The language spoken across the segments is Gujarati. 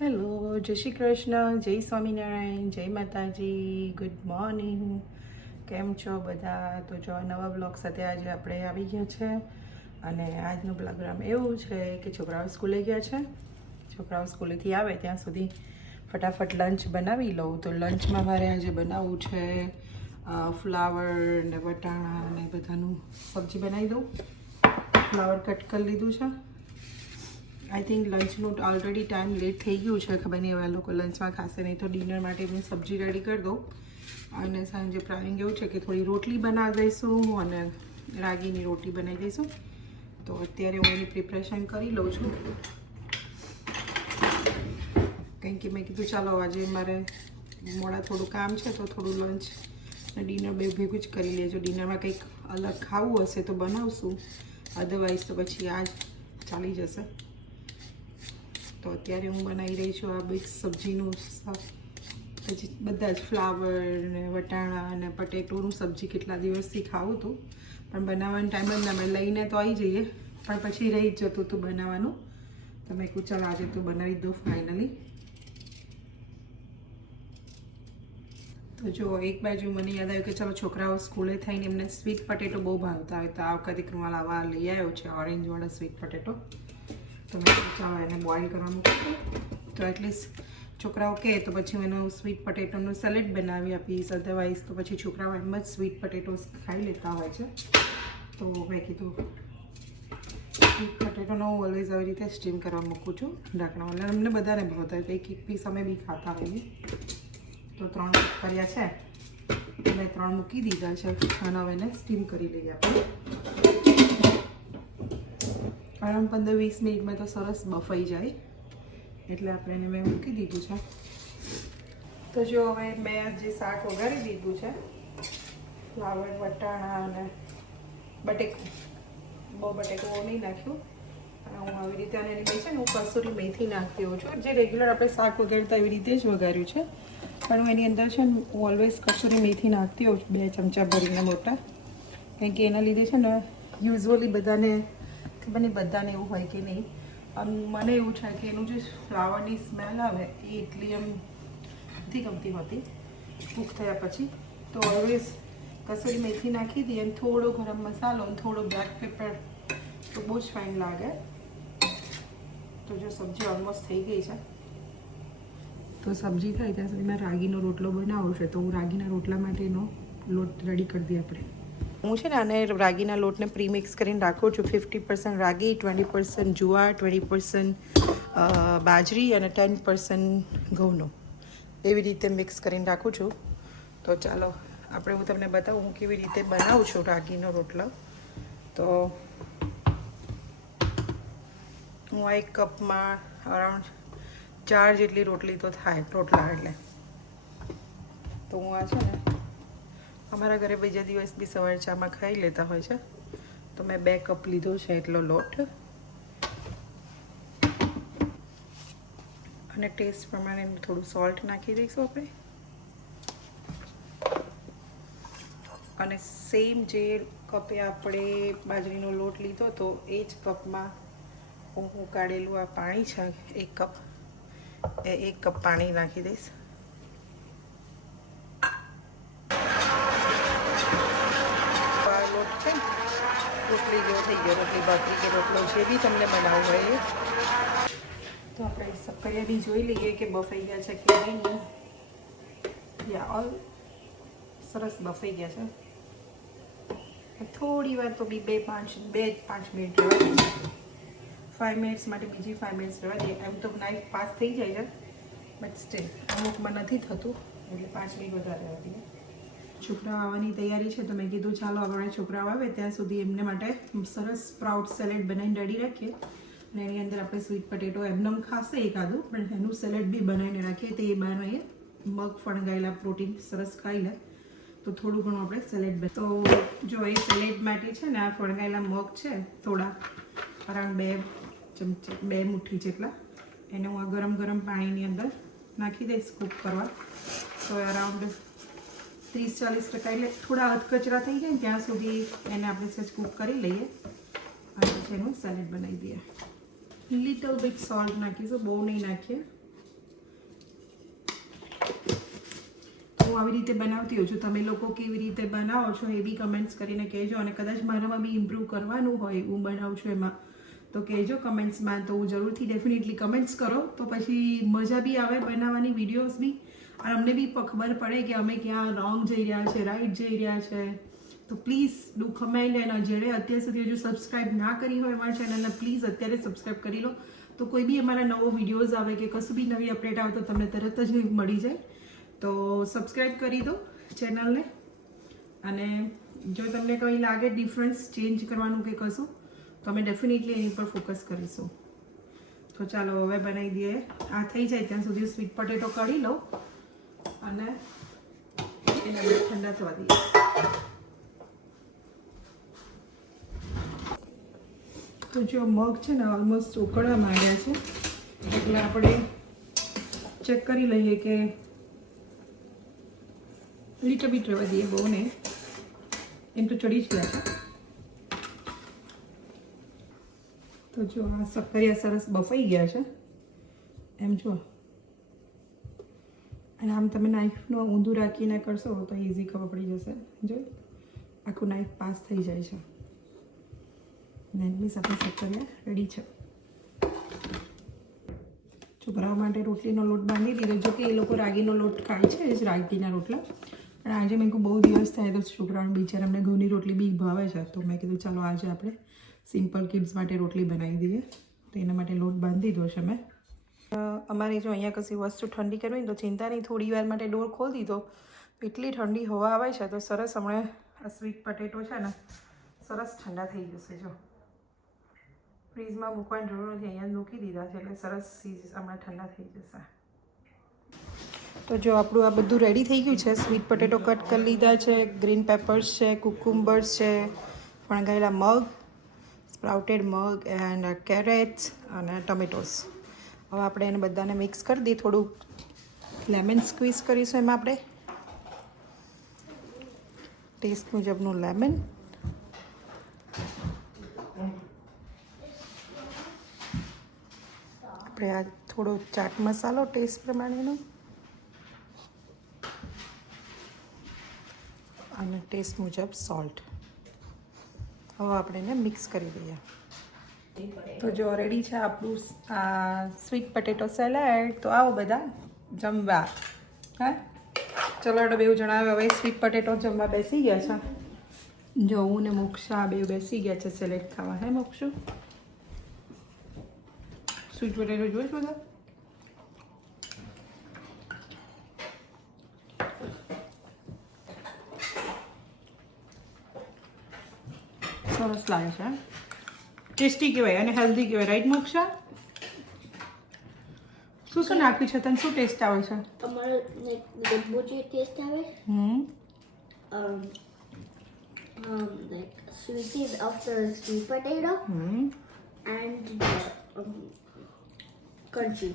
હેલો, જય શ્રી કૃષ્ણ, જય સ્વામિનારાયણ, જય માતાજી, ગુડ મોર્નિંગ. કેમ છો બધા? તો જો નવા બ્લોગ સાથે આજે આપણે આવી ગયા છે અને આજનો પ્રોગ્રામ એવું છે કે છોકરાઓ સ્કૂલે ગયા છે. છોકરાઓ સ્કૂલેથી આવે ત્યાં સુધી ફટાફટ લંચ બનાવી લઉં. તો લંચમાં મારે આજે બનાવવું છે ફ્લાવર ને વટાણા ને બધાનું સબ્જી બનાવી દઉં. ફ્લાવર કટ કરી લીધું છે. આઈ થિંક લંચનું ઓલરેડી ટાઈમ લેટ થઈ ગયું છે. ખબર નહીં હવે આ લોકો લંચમાં ખાશે, નહીં તો ડિનર માટે હું સબ્જી રેડી કરી દઉં. અને સાંજે પ્લાનિંગ એવું છે કે થોડી રોટલી બનાવી દઈશું અને રાગીની રોટી બનાવી દઈશું. તો અત્યારે હું એની પ્રિપરેશન કરી લઉં છું. કંઈ કે મેં કીધું ચાલો આજે મારે મોડા થોડું કામ છે તો થોડું લંચ અને ડિનર બે ભેગું જ કરી લેજો. ડિનરમાં કંઈક અલગ ખાવું હશે તો બનાવશું, અધરવાઇઝ તો પછી આ જ ચાલી જશે. તો અત્યારે હું બનાવી રહી છું આ મિક્સ સબ્જીનું શાક. પછી બધા જ ફ્લાવર ને વટાણા અને પટેટોનું સબ્જી કેટલા દિવસથી ખાવું હતું, પણ બનાવવાનો ટાઈમ જ ના મળે. લઈને તો આવી જઈએ પણ પછી રહી જ જતું હતું બનાવવાનું. તો મેં કહું ચાલ આજે તો બનાવી દઉં ફાઇનલી. તો જો એક બાજુ મને યાદ આવ્યું કે ચાલો છોકરાઓ સ્કૂલે થઈને એમને સ્વીટ પટેટો બહુ ભાવતા હોય, તો આ વખતે કૃણાલ આવા લઈ આવ્યો છે ઓરેન્જવાળા સ્વીટ પટેટો. તો મેં ચાલો એને બોઇલ કરવા મૂકું તો એટલીસ્ટ છોકરાઓ કહે તો પછી હું એનું સ્વીટ પટેટોનું સેલેડ બનાવી આપીશ. અધરવાઇઝ તો પછી છોકરાઓ એમ જ સ્વીટ પટેટોસ ખાઈ લેતા હોય છે. તો મેં કીધું સ્વીટ પટેટોનો હું ઓલવેઝ આવી રીતે સ્ટીમ કરવા મૂકું છું ઢાંકણામાં. અમને બધાને ભાવતા હોય તો એક એક પીસ અમે બી ખાતા હોઈએ. તો 3 કર્યા છે, મેં 3 મૂકી દીધા છે અને હવે એને સ્ટીમ કરી લઈએ આપણે. આરામ 15-20 મિનિટમાં તો સરસ બફાઈ જાય, એટલે આપણે એને મેં મૂકી દીધું છે. તો જો હવે મેં જે શાક વઘારી દીધું છે, ફ્લાવર વટાણા અને બટેકું, બહુ બટેકું નહીં નાખ્યું. અને હું આવી રીતે અને એની છે ને હું કસૂરી મેથી નાખતી હોઉં છું. જે રેગ્યુલર આપણે શાક વઘારતા એવી રીતે જ વઘાર્યું છે, પણ હું એની અંદર છે ને હું ઓલવેઝ કસૂરી મેથી નાખતી હોઉં છું 2 ચમચા ભરીને મોટા. કારણ કે એના લીધે છે ને યુઝ્યુઅલી બધાને ખબર નહીં બધાને એવું હોય કે નહીં, મને એવું છે કે એનું જે ફ્લાવરની સ્મેલ આવે એ એટલી એમ નથી ગમતી હોતી કૂક થયા પછી. તો ઓલવેઝ કસૂરી મેથી નાખી દઈએ અને થોડો ગરમ મસાલો અને થોડો બ્લેક પેપર તો બહુ જ ફાઇન લાગે. તો જો સબ્જી ઓલમોસ્ટ થઈ ગઈ છે, તો સબ્જી થાય ત્યાં સુધી મેં રાગીનો રોટલો બનાવવો છે. તો હું રાગીના રોટલા માટેનો લોટ રેડી કરી દઈએ આપણે. હું છે ને આને રાગીના લોટને પ્રીમિક્સ કરીને રાખું છું. 50% રાગી, 20% જુવાર, 20% બાજરી અને 10% ઘઉંનો, એવી રીતે મિક્સ કરીને રાખું છું. તો ચાલો આપણે હું તમને બતાવું હું કેવી રીતે બનાવું છું રાગીનો રોટલો. તો હું આ 1 કપમાં અરાઉન્ડ 4 જેટલી રોટલી તો થાય રોટલા એટલે. તો હું આ છે ને અમારા ઘરે બીજા દિવસ બી સવાર ચામાં ખાઈ લેતા હોય છે, તો મેં 2 કપ લીધો છે એટલો લોટ. અને ટેસ્ટ પ્રમાણે થોડું સોલ્ટ નાખી દઈશું આપણે. અને સેમ જે કપે આપણે બાજરીનો લોટ લીધો તો એ જ કપમાં હું કાઢેલું આ પાણી છે 1 કપ, એ 1 કપ પાણી નાખી દઈશ. રોટલી જેવો થઈ ગયો, રોટલી ભાખરી કે રોટલો જે બી તમને બનાવવું હોય એ. તો આપણે સક્કરિયા બી જોઈ લઈએ કે બફાઈ ગયા છે કે નહીં. યા ઓલ સરસ બફાઈ ગયા છે. થોડી વાર તો બી 2-5 મિનિટ રહેવા દઈએ. 5 મિનિટ્સ માટે બીજી 5 મિનિટ્સ રહેવા દઈએ. એમ તો નાઈફ પાસ થઈ જાય છે, બટ સ્ટીલ અમુકમાં નથી થતું, એટલે 5 મિનિટ વધારે રહેવા દઈએ. છોકરાઓ આવવાની તૈયારી છે, તો મેં કીધું ચાલો આપણે છોકરાઓ આવે ત્યાં સુધી એમને માટે સરસ સ્પ્રાઉટ સેલેડ બનાવીને રેડી રાખીએ. અને એની અંદર આપણે સ્વીટ પટેટો એમનેમ ખાશે એકાદું, પણ એનું સેલેડ બી બનાવીને રાખીએ. તે બહાર એ મગ ફણગાયેલા પ્રોટીન સરસ ખાઈ લે, તો થોડું ઘણું આપણે સેલેડ. તો જો એ સેલેડ માટે છે ને આ ફણગાયેલા મગ છે થોડા, અરાઉન્ડ 2 મુઠ્ઠી જેટલા, એને હું આ ગરમ પાણીની અંદર નાખી દઈશ કૂક કરવા. તો અરાઉન્ડ 30-40% એટલે થોડા અધકચરા થઈ જાય ને ત્યાં સુધી એને આપણે સહેજ કૂક કરી લઈએ અને પછી એનું સેલેડ બનાવી દઈએ. લિટલ બીટ સોલ્ટ નાખીશું, બહુ નહીં નાખીએ. હું આવી રીતે બનાવતી હોઉં છું. તમે લોકો કેવી રીતે બનાવો છો એ બી કમેન્ટ્સ કરીને કહેજો. અને કદાચ મારામાં બી ઇમ્પ્રૂવ કરવાનું હોય હું બનાવું છું એમાં તો કહેજો કમેન્ટ્સમાં. તો હું જરૂરથી ડેફિનેટલી કમેન્ટ્સ કરો તો પછી મજા બી આવે બનાવવાની વિડીયોઝ બી. અને અમને બી ખબર પડે કે અમે ક્યાં રોંગ જઈ રહ્યા છે, રાઈટ જઈ રહ્યા છે. તો પ્લીઝ ડુ કમેન્ટ. એન્ડ જેણે અત્યાર સુધી હજુ સબસ્ક્રાઈબ ના કરી હોય અમારા ચેનલને પ્લીઝ અત્યારે સબસ્ક્રાઈબ કરી લો. તો કોઈ બી અમારા નવો વિડીયોઝ આવે કે કશું બી નવી અપડેટ આવે તો તમને તરત જ મળી જાય. તો સબસ્ક્રાઈબ કરી દો ચેનલને. અને જો તમને કંઈ લાગે ડિફરન્સ ચેન્જ કરવાનું કે કશું તો અમે ડેફિનેટલી એની પર ફોકસ કરીશું. તો ચાલો હવે બનાવી દઈએ. આ થઈ જાય ત્યાં સુધી સ્વીટ પોટેટો કાઢી લો અને એને આપણે ઠંડા થવા દઈએ. તો જો મગ છે ને ઓલમોસ્ટ ઉકળવા માંડ્યા છે એટલે આપણે ચેક કરી લઈએ કે લીટર બીટ રહેવા દઈએ, બહુ નહીં. એમ તો ચડી જ ગયા છે. તો જો આ શક્કરિયા સરસ બફાઈ ગયા છે એમ જો. અને આમ તમે નાઈફનો ઊંધું રાખીને કરશો તો ઇઝી ખબર પડી જશે. જો આખું નાઈફ પાસ થઈ જાય છે. નેનમી સાથે શક્કરિયા રેડી છે. છોકરાઓ માટે રોટલીનો લોટ બાંધી દીધો. જો કે એ લોકો રાગીનો લોટ ખાય છે જ, રાગીના રોટલા. પણ આજે મેં કહું બહુ દિવસ થાય તો છોકરાઓને બિચારાને ઘઉંની રોટલી બી ભાવે છે. તો મેં કીધું ચાલો આજે આપણે સિમ્પલ કિડ્સ માટે રોટલી બનાવી દઈએ. તો એના માટે લોટ બાંધી દીધો છે મેં. અમારે જો અહીંયા કશી વસ્તુ ઠંડી કરવી ને તો ચિંતા નહીં, થોડી વાર માટે ડોર ખોલી દીધો. એટલી ઠંડી હવા આવે છે તો સરસ હમણાં આ સ્વીટ પટેટો છે ને સરસ ઠંડા થઈ જશે. જો ફ્રીજમાં મૂકવાની જરૂર નથી, અહીંયા મૂકી દીધા છે એટલે સરસ હમણાં ઠંડા થઈ જશે. તો જો આપણું આ બધું રેડી થઈ ગયું છે. સ્વીટ પટેટો કટ કરી લીધા છે, ગ્રીન પેપર્સ છે, કુકુમ્બર્સ છે, ફણગાવેલા મગ, સ્પ્રાઉટેડ મગ એન્ડ કેરેટ્સ અને ટમેટોસ. હવે આપણે એને બધાને મિક્સ કરી દઈએ. થોડું લેમન સ્ક્વીઝ કરીશું એમાં આપણે, ટેસ્ટ મુજબનું લેમન. આપણે આ થોડો ચાટ મસાલો ટેસ્ટ પ્રમાણેનો અને ટેસ્ટ મુજબ સોલ્ટ. હવે આપણે એને મિક્સ કરી દઈએ. તો જો રેડી છે આપણું આ સ્વીટ પટેટો સેલેડ. તો આવો બધા જમવા. હા ચલો એટલે બેઉ જણાવે હવે સ્વીટ પટેટો જમવા બેસી ગયા છે. જો હું ને મોક્ષા બેઉ બેસી ગયા છે સેલેડ ખાવા. હે મોક્ષું સ્વીટ પટેટો જોઈશ બધા. સરસ લાગે છે. ટેસ્ટી કહેવાય અને હેલ્ધી કહેવાય. રાઈટ મોક્ષા? શું શું નાખ્યું છે? તને શું ટેસ્ટ આવે છે? અમારો લીંબુ જે ટેસ્ટ આવે, like sweeties of the sweet potato and crunchy.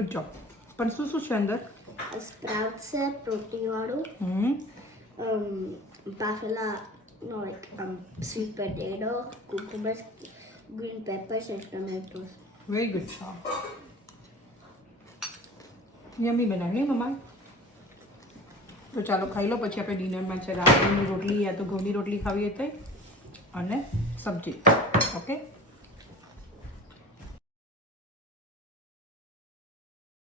Good job. પણ શું શું છે અંદર? Sprouts છે પ્રોટીન વાળું, બાફેલા no like sweet potato, cucumbers, green peppers and tomatoes. Very good job. યમી બનાવી મમ્મા. તો ચાલો ખાઈ લો. પછી આપણે ડિનરમાં છે રાગીની રોટલી યા તો ઘઉંની રોટલી ખાવી હતી અને સબ્જી. ઓકે.